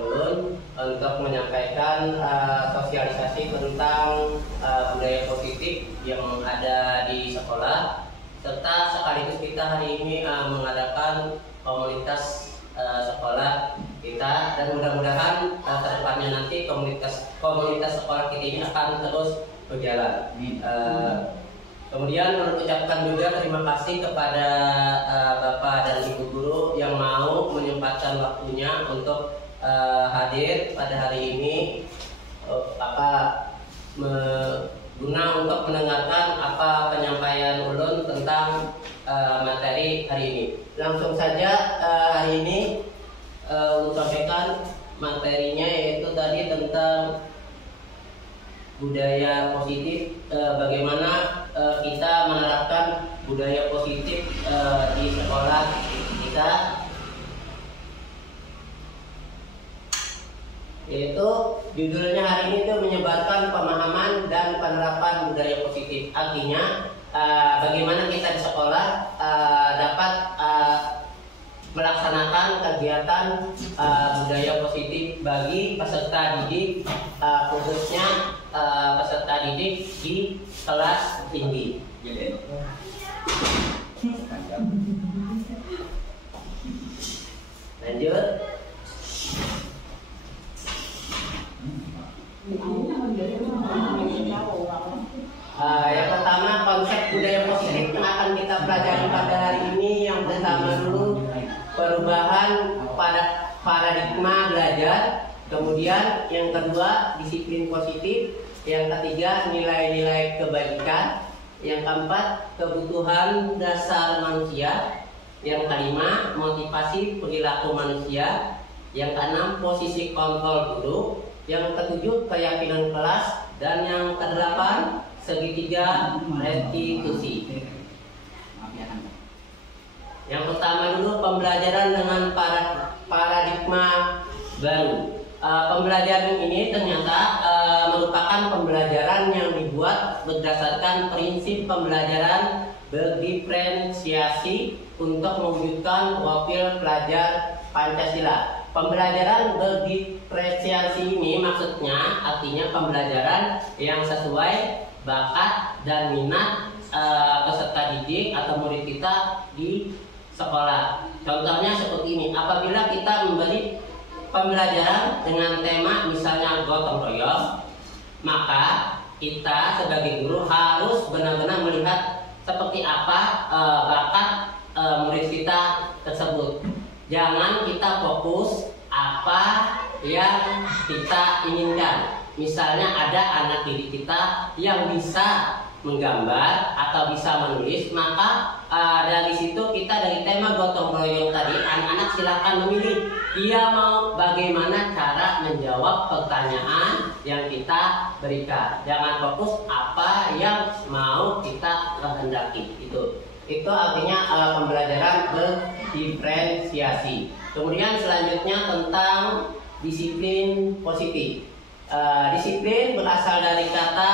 ulun untuk menyampaikan sosialisasi tentang budaya positif yang ada di sekolah, serta sekaligus kita hari ini mengadakan komunitas sekolah kita, dan mudah-mudahan kedepannya nanti komunitas sekolah kita ini akan terus berjalan. Kemudian mengucapkan juga terima kasih kepada Bapak dan Ibu Guru yang mau menyempatkan waktunya untuk hadir pada hari ini, guna untuk mendengarkan apa penyampaian ulun tentang materi hari ini. Langsung saja hari ini ulun sampaikan materinya, yaitu tadi tentang budaya positif, bagaimana kita menerapkan budaya positif di sekolah kita, yaitu judulnya hari ini itu menyebarkan pemahaman dan penerapan budaya positif. Artinya bagaimana kita di sekolah dapat melaksanakan kegiatan budaya positif bagi peserta didik, khususnya peserta didik di kelas tinggi. Lanjut. Yang pertama, konsep budaya positif yang akan kita pelajari pada hari ini. Yang pertama dulu, perubahan pada paradigma belajar. Kemudian yang kedua, disiplin positif. Yang ketiga, nilai-nilai kebajikan. Yang keempat, kebutuhan dasar manusia. Yang kelima, motivasi perilaku manusia. Yang keenam, posisi kontrol guru. Yang ketujuh, keyakinan kelas. Dan yang kedelapan, segitiga restitusi. Yang pertama dulu, pembelajaran dengan paradigma baru. Pembelajaran ini ternyata merupakan pembelajaran yang dibuat berdasarkan prinsip pembelajaran berdiferensiasi untuk mewujudkan profil pelajar Pancasila. Pembelajaran berdiferensiasi ini maksudnya artinya pembelajaran yang sesuai bakat dan minat peserta didik atau murid kita di sekolah. Contohnya seperti ini, apabila kita memberi pembelajaran dengan tema misalnya gotong royong, maka kita sebagai guru harus benar-benar melihat seperti apa bakat murid kita tersebut. Jangan kita fokus apa yang kita inginkan. Misalnya ada anak didik kita yang bisa menggambar atau bisa menulis, maka dari situ kita dari tema gotong royong tadi, anak-anak silakan memilih dia mau bagaimana cara menjawab pertanyaan yang kita berikan. Jangan fokus apa yang mau kita kehendaki. Itu artinya pembelajaran berdiferensiasi. Kemudian selanjutnya tentang disiplin positif. Disiplin berasal dari kata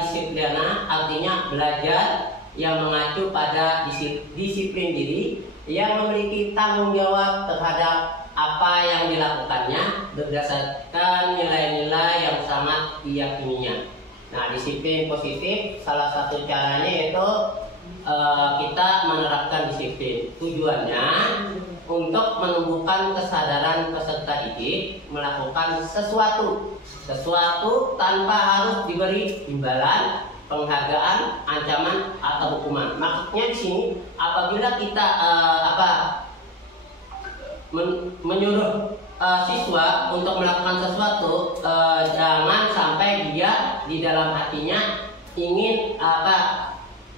disiplina, artinya belajar yang mengacu pada disiplin diri, yang memiliki tanggung jawab terhadap apa yang dilakukannya berdasarkan nilai-nilai yang sangat diyakininya. Nah, disiplin positif salah satu caranya yaitu kita menerapkan disiplin. Tujuannya untuk menumbuhkan kesadaran peserta didik melakukan sesuatu tanpa harus diberi imbalan, penghargaan, ancaman atau hukuman. Maksudnya di sini apabila kita menyuruh siswa untuk melakukan sesuatu, jangan sampai dia di dalam hatinya ingin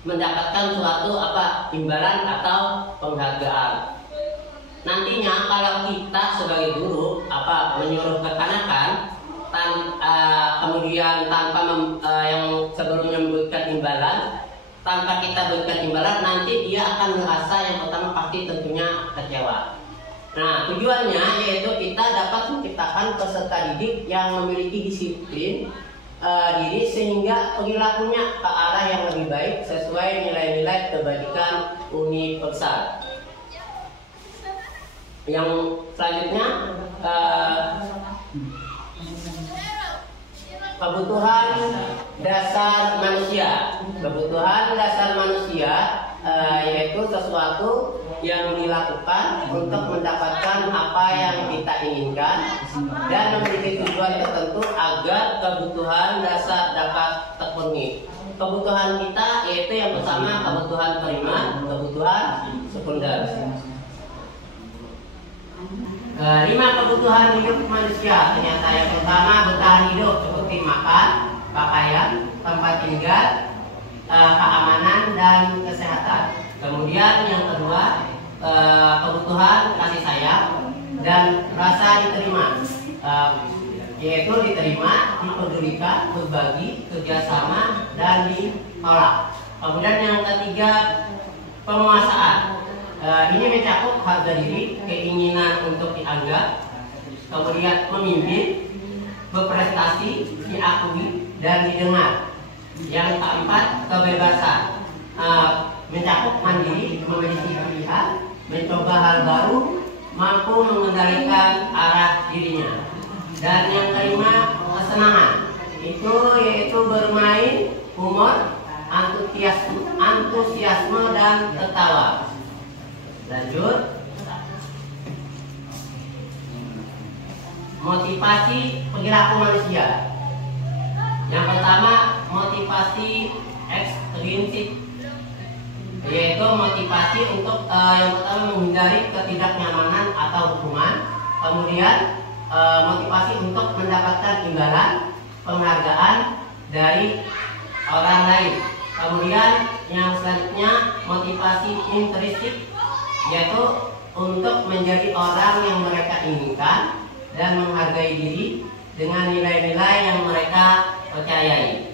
mendapatkan suatu imbalan atau penghargaan. Nantinya kalau kita sebagai guru menyuruh kekanakan kemudian tanpa yang sebelumnya memberikan imbalan, tanpa kita berikan imbalan, nanti dia akan merasa yang pertama pasti tentunya kecewa. Nah, tujuannya yaitu kita dapat menciptakan peserta didik yang memiliki disiplin diri sehingga perilakunya ke arah yang lebih baik sesuai nilai-nilai kebajikan universal. Yang selanjutnya kebutuhan dasar manusia. Kebutuhan dasar manusia yaitu sesuatu yang dilakukan untuk mendapatkan apa yang kita inginkan dan memiliki tujuan tertentu agar kebutuhan dasar dapat terpenuhi. Kebutuhan kita yaitu yang pertama kebutuhan primer, kebutuhan sekunder. 5 kebutuhan hidup manusia. Ternyata yang pertama bertahan hidup seperti makan, pakaian, tempat tinggal, keamanan dan kesehatan. Kemudian yang kedua kebutuhan kasih sayang dan rasa diterima, yaitu diterima, dipedulikan, berbagi, kerjasama dan ditolak. Kemudian yang ketiga penguasaan. Ini mencakup harga diri, keinginan untuk dianggap, kemudian memimpin, berprestasi, diakui dan didengar. Yang keempat kebebasan, mencakup mandiri, memiliki pilihan, mencoba hal baru, mampu mengendalikan arah dirinya. Dan yang kelima kesenangan, itu yaitu bermain, humor, antusiasme dan tertawa. Lanjut, motivasi perilaku manusia. Yang pertama motivasi ekstrinsik, yaitu motivasi untuk yang pertama menghindari ketidaknyamanan atau hukuman. Kemudian motivasi untuk mendapatkan imbalan, penghargaan dari orang lain. Kemudian yang selanjutnya motivasi intrinsik, yaitu untuk menjadi orang yang mereka inginkan dan menghargai diri dengan nilai-nilai yang mereka percayai.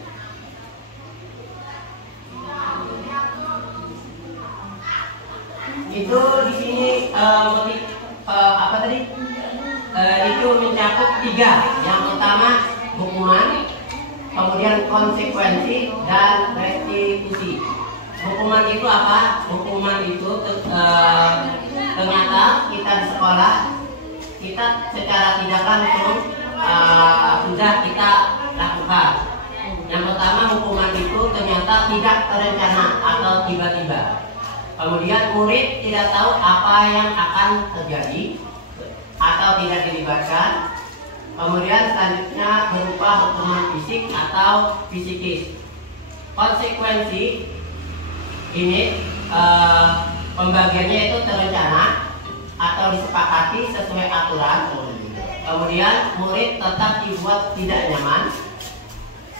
Itu di sini apa tadi? Itu mencakup 3. Yang pertama hukuman, kemudian konsekuensi dan restitusi. Hukuman itu apa? Hukuman itu ternyata kita di sekolah kita secara tidak langsung sudah kita lakukan. Yang pertama hukuman itu ternyata tidak terencana atau tiba-tiba. Kemudian murid tidak tahu apa yang akan terjadi atau tidak dilibatkan. Kemudian selanjutnya berupa hukuman fisik atau psikis. Konsekuensi ini pembagiannya itu terencana atau disepakati sesuai aturan. Kemudian murid tetap dibuat tidak nyaman.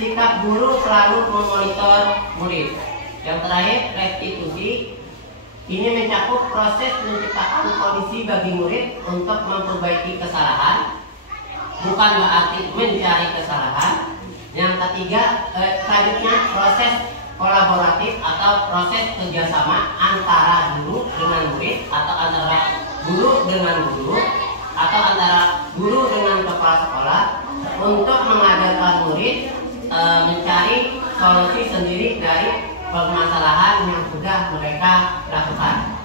Sikap guru selalu memonitor murid. Yang terakhir restitusi. Ini mencakup proses menciptakan kondisi bagi murid untuk memperbaiki kesalahan, bukan berarti mencari kesalahan. Yang ketiga selanjutnya proses kolaboratif atau proses kerjasama antara guru dengan murid atau antara guru dengan guru atau antara guru dengan kepala sekolah untuk mengajarkan murid mencari solusi sendiri dari permasalahan yang sudah mereka lakukan.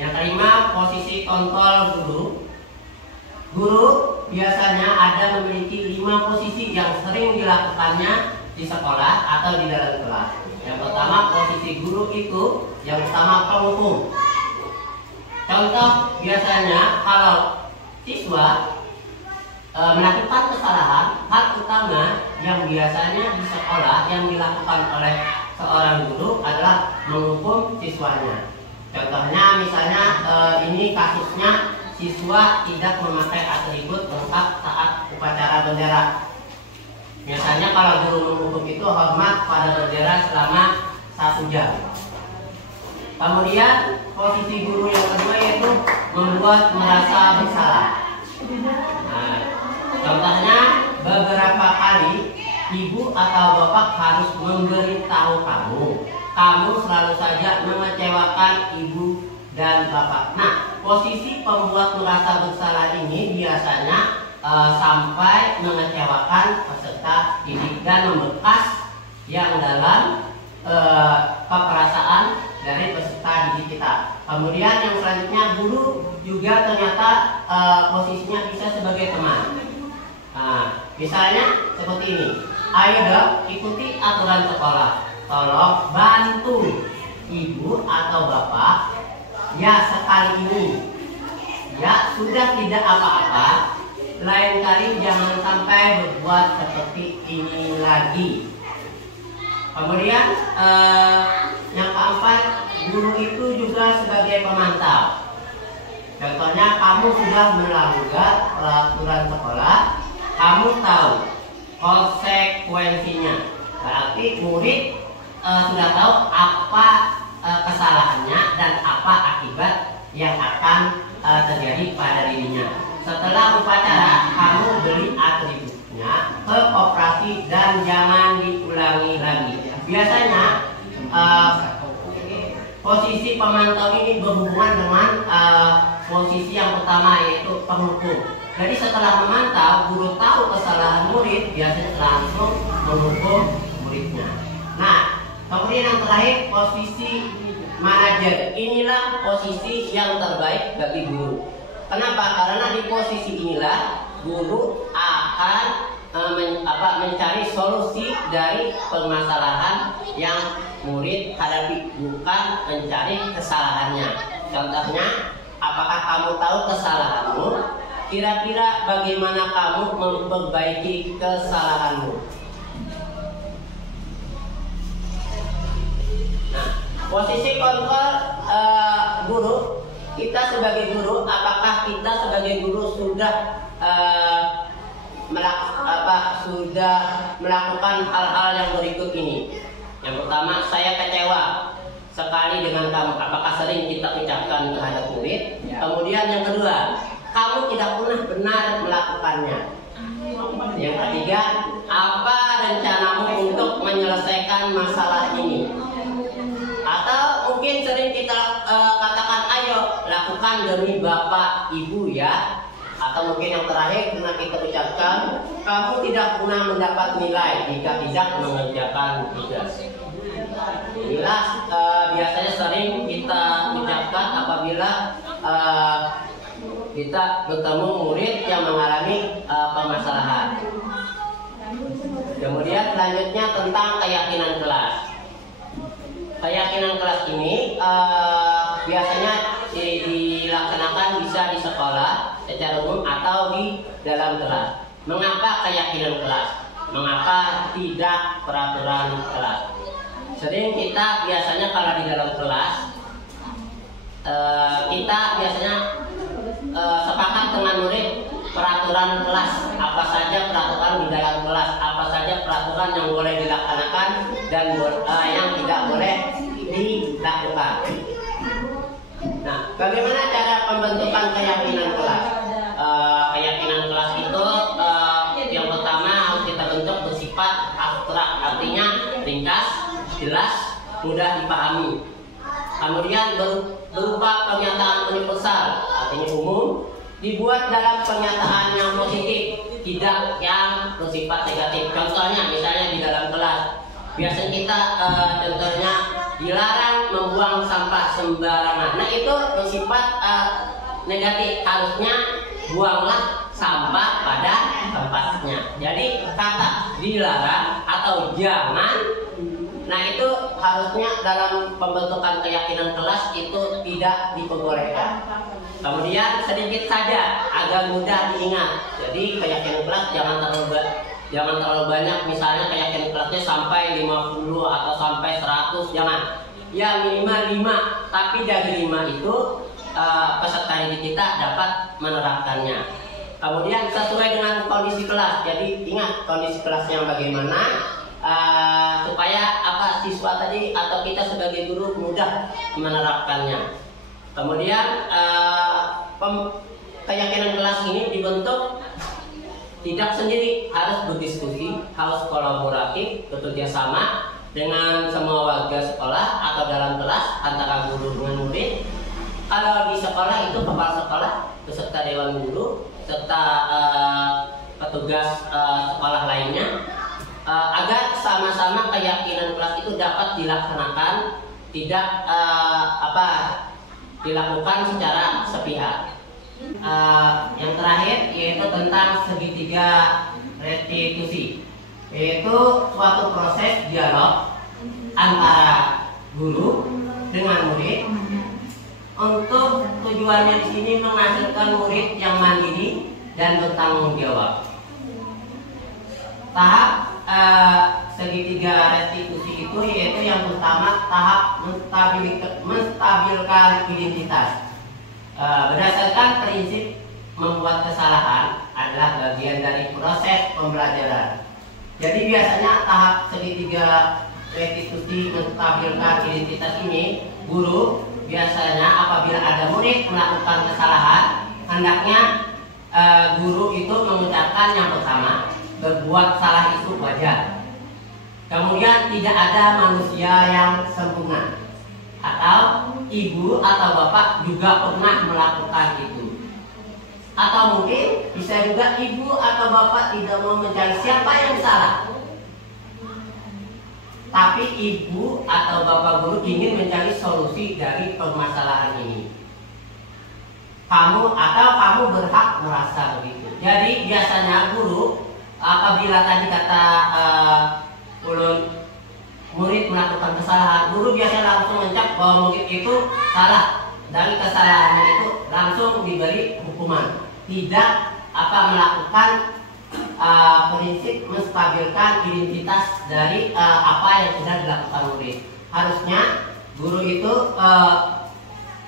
Yang kelima posisi kontrol guru. Guru biasanya ada memiliki 5 posisi yang sering dilakukannya di sekolah atau di dalam kelas. Yang pertama posisi guru itu yang pertama penghukum. Contoh biasanya kalau siswa melakukan kesalahan, hal utama yang biasanya di sekolah yang dilakukan oleh seorang guru adalah menghukum siswanya. Contohnya misalnya ini kasusnya siswa tidak memakai atribut lengkap saat upacara bendera. Biasanya kalau guru menghukum itu hormat pada bendera selama 1 jam. Kemudian posisi guru yang kedua yaitu membuat merasa bersalah. Nah, contohnya beberapa kali ibu atau bapak harus memberitahu kamu selalu saja mengecewakan ibu dan bapak. Nah, posisi pembuat merasa bersalah ini biasanya sampai mengecewakan peserta didik dan membekas yang dalam keperasaan dari peserta didik kita. Kemudian yang selanjutnya guru juga ternyata posisinya bisa sebagai teman. Nah, misalnya seperti ini. Ayo dong, ikuti aturan sekolah. Tolong bantu ibu atau bapak. Ya, sekali ini. Ya, sudah tidak apa-apa. Lain kali jangan sampai berbuat seperti ini lagi. Kemudian yang keempat, guru itu juga sebagai pemantau. Contohnya, kamu sudah melanggar peraturan sekolah, kamu tahu konsekuensinya. Berarti murid sudah tahu apa kesalahannya dan apa akibat yang akan terjadi pada dirinya. Setelah upacara, kamu beri atributnya ke koperasi dan jangan diulangi lagi. Biasanya posisi pemantau ini berhubungan dengan posisi yang pertama, yaitu penghukum. Jadi setelah memantau, guru tahu kesalahan murid, biasanya langsung menghukum muridnya. Nah, kemudian yang terakhir, posisi manajer. Inilah posisi yang terbaik bagi guru. Kenapa? Karena di posisi inilah guru akan mencari solusi dari permasalahan yang murid hadapi, bukan mencari kesalahannya. Contohnya, apakah kamu tahu kesalahanmu? Kira-kira bagaimana kamu memperbaiki kesalahanmu? Nah, posisi kontrol guru, kita sebagai guru, apakah kita sebagai guru sudah melakukan hal-hal yang berikut ini? Yang pertama, saya kecewa sekali dengan kamu. Apakah sering kita ucapkan terhadap murid? Ya. Kemudian yang kedua, kamu tidak pernah benar melakukannya. Yang ketiga, apa rencanamu untuk menyelesaikan masalah ini? Atau mungkin sering kita katakan, ayo lakukan demi bapak ibu ya. Atau mungkin yang terakhir pernah kita ucapkan, kamu tidak pernah mendapat nilai jika tidak mengerjakan tugas. Inilah biasanya sering kita ucapkan apabila kita bertemu murid yang mengalami permasalahan. Kemudian selanjutnya tentang keyakinan kelas. Keyakinan kelas ini biasanya dilaksanakan bisa di sekolah secara umum atau di dalam kelas. Mengapa keyakinan kelas? Mengapa tidak peraturan kelas? Sering kita biasanya kalau di dalam kelas kita biasanya sepakat dengan murid peraturan kelas, apa saja peraturan di dalam kelas, apa saja peraturan yang boleh dilaksanakan dan yang tidak boleh dilakukan. Nah, bagaimana cara pembentukan keyakinan kelas? Keyakinan kelas itu yang pertama harus kita bentuk bersifat abstrak, artinya ringkas, jelas, mudah dipahami. Kemudian berupa pernyataan universal, artinya umum, dibuat dalam pernyataan yang positif, tidak yang bersifat negatif. Contohnya, misalnya di dalam kelas, biasanya kita contohnya dilarang membuang sampah sembarangan. Nah, itu bersifat negatif. Harusnya buanglah sampah pada tempatnya. Jadi kata dilarang atau jangan, nah itu harusnya dalam pembentukan keyakinan kelas itu tidak diperbolehkan. Kemudian sedikit saja agar mudah diingat. Jadi keyakinan kelas jangan terlalu banyak. Misalnya keyakinan kelasnya sampai 50 atau sampai 100, jangan. Ya minimal 5. Tapi dari 5 itu peserta didik kita dapat menerapkannya. Kemudian sesuai dengan kondisi kelas. Jadi ingat kondisi kelasnya bagaimana, supaya siswa tadi atau kita sebagai guru mudah menerapkannya. Kemudian keyakinan kelas ini dibentuk tidak sendiri, harus berdiskusi, harus kolaboratif, bekerja sama dengan semua warga sekolah atau dalam kelas antara guru dengan murid. Kalau di sekolah itu kepala sekolah beserta dewan guru serta petugas sekolah lainnya, agar sama-sama keyakinan kelas itu dapat dilaksanakan, tidak dilakukan secara sepihak. Yang terakhir yaitu tentang segitiga restitusi, yaitu suatu proses dialog antara guru dengan murid untuk tujuannya di sini menghasilkan murid yang mandiri dan bertanggung jawab. Tahap segitiga restitusi itu yaitu yang pertama tahap menstabilkan identitas. Berdasarkan prinsip membuat kesalahan adalah bagian dari proses pembelajaran. Jadi biasanya tahap segitiga restitusi menstabilkan identitas ini, guru biasanya apabila ada murid melakukan kesalahan, hendaknya guru itu mengucapkan yang pertama, berbuat salah itu wajar. Kemudian tidak ada manusia yang sempurna, atau ibu atau bapak juga pernah melakukan itu. Atau mungkin bisa juga ibu atau bapak tidak mau mencari siapa yang salah, tapi ibu atau bapak guru ingin mencari solusi dari permasalahan ini. Kamu berhak merasa begitu. Jadi biasanya guru apabila tadi kata ulun murid melakukan kesalahan, guru biasa langsung mencap bahwa murid itu salah. Dari kesalahannya itu langsung diberi hukuman. Tidak melakukan prinsip menstabilkan identitas dari apa yang sudah dilakukan murid. Harusnya guru itu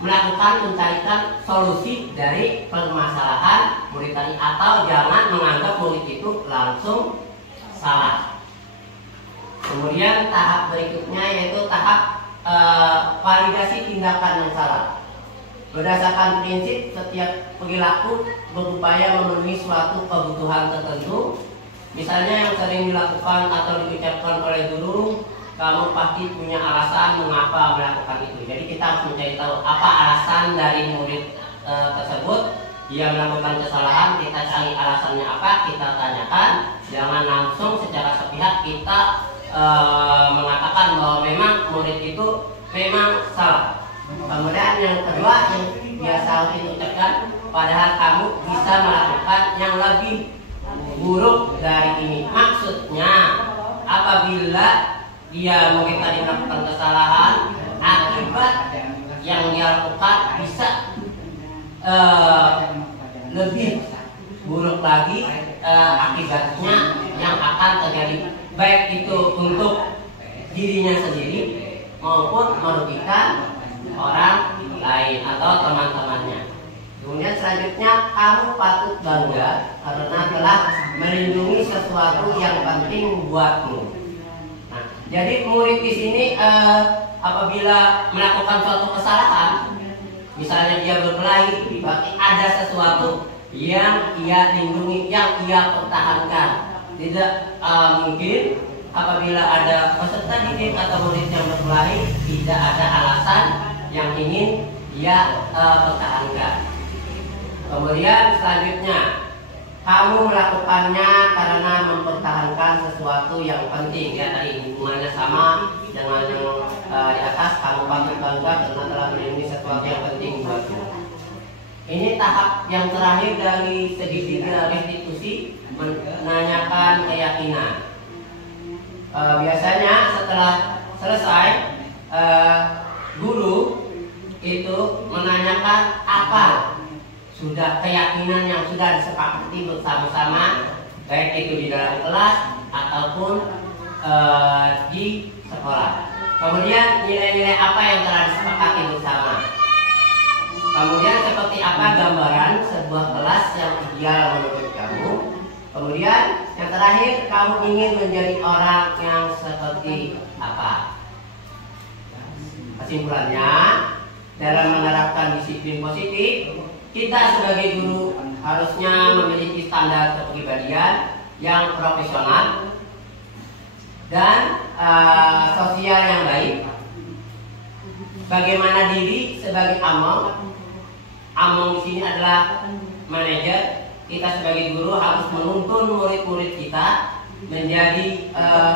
mencarikan solusi dari permasalahan murid tadi, atau jangan menganggap murid itu langsung salah. Kemudian tahap berikutnya yaitu tahap validasi tindakan yang salah. Berdasarkan prinsip setiap perilaku berupaya memenuhi suatu kebutuhan tertentu. Misalnya yang sering dilakukan atau diucapkan oleh guru, kamu pasti punya alasan mengapa melakukan itu. Jadi kita harus mencari tahu apa alasan dari murid tersebut. Dia melakukan kesalahan, kita cari alasannya apa, kita tanyakan. Jangan langsung secara sepihak kita mengatakan bahwa memang murid itu memang salah. Kemudian yang kedua yang biasa harus diucapkan, padahal kamu bisa melakukan yang lebih buruk dari ini. Maksudnya apabila dia mungkin tadi melakukan kesalahan, akibat yang dia lakukan bisa lebih buruk lagi akibatnya yang akan terjadi, baik itu untuk dirinya sendiri maupun merugikan orang lain atau teman-temannya. Kemudian selanjutnya, kamu patut bangga karena telah melindungi sesuatu yang penting buatmu. Nah, jadi murid di sini apabila melakukan suatu kesalahan, misalnya dia berkelahi, berarti ada sesuatu yang ia lindungi, yang ia pertahankan. Tidak mungkin apabila ada peserta didik atau murid yang berkelahi, tidak ada alasan yang ingin dia pertahankan. Kemudian selanjutnya, kamu melakukannya karena mempertahankan sesuatu yang penting. Ya, tadi hubungannya sama dengan yang di atas. Kamu patut bangga karena telah melindungi sesuatu yang penting buatmu. Ini tahap yang terakhir dari segitiga restitusi, menanyakan keyakinan. Biasanya setelah selesai, guru itu menanyakan apa sudah keyakinan yang sudah disepakati bersama-sama, baik itu di dalam kelas ataupun di sekolah. Kemudian nilai-nilai apa yang telah disepakati bersama. Kemudian seperti apa gambaran sebuah kelas yang ideal menurut kamu. Kemudian yang terakhir, kamu ingin menjadi orang yang seperti apa. Kesimpulannya, dalam menerapkan disiplin positif, kita sebagai guru harusnya memiliki standar kepribadian yang profesional dan sosial yang baik. Bagaimana diri sebagai among di sini adalah manajer. Kita sebagai guru harus menuntun murid-murid kita menjadi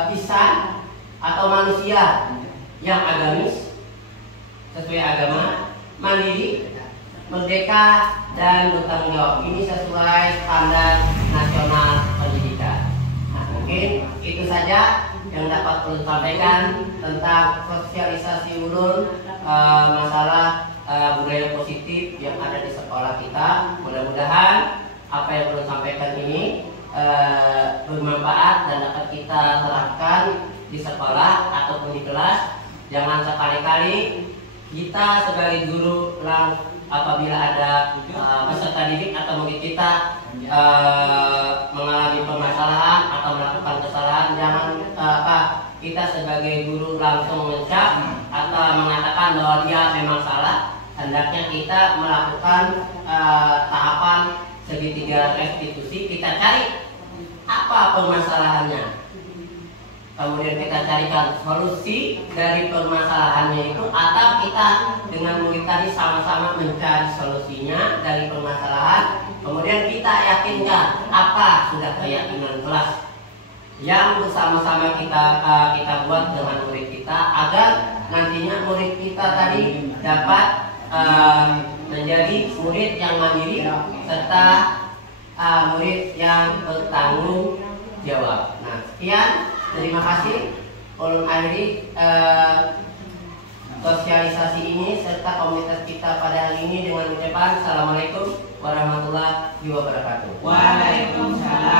insan atau manusia yang agamis, sesuai agama, mandiri, merdeka, dan bertanggung jawab. Ini sesuai standar nasional pendidikan. Mungkin itu saja yang dapat perlu sampaikan tentang sosialisasi ulun masalah budaya positif yang ada di sekolah kita. Mudah-mudahan apa yang perlu sampaikan ini bermanfaat dan dapat kita terapkan di sekolah ataupun di kelas. Jangan sekali-kali kita sebagai guru apabila ada peserta didik atau murid kita mengalami permasalahan atau melakukan kesalahan, jangan kita sebagai guru langsung mencap atau mengatakan bahwa dia memang salah. Hendaknya kita melakukan tahapan segitiga restitusi. Kita cari apa permasalahannya, kemudian kita carikan solusi dari permasalahannya itu, atau kita dengan murid tadi sama-sama mencari solusinya dari permasalahan. Kemudian kita yakinkan apa sudah keyakinan kelas yang bersama-sama kita buat dengan murid kita, agar nantinya murid kita tadi dapat menjadi murid yang mandiri serta murid yang bertanggung jawab. Nah, sekian, terima kasih. Ulun akhiri sosialisasi ini serta komunitas kita pada hari ini dengan ucapan Assalamualaikum warahmatullahi wabarakatuh. Waalaikumsalam.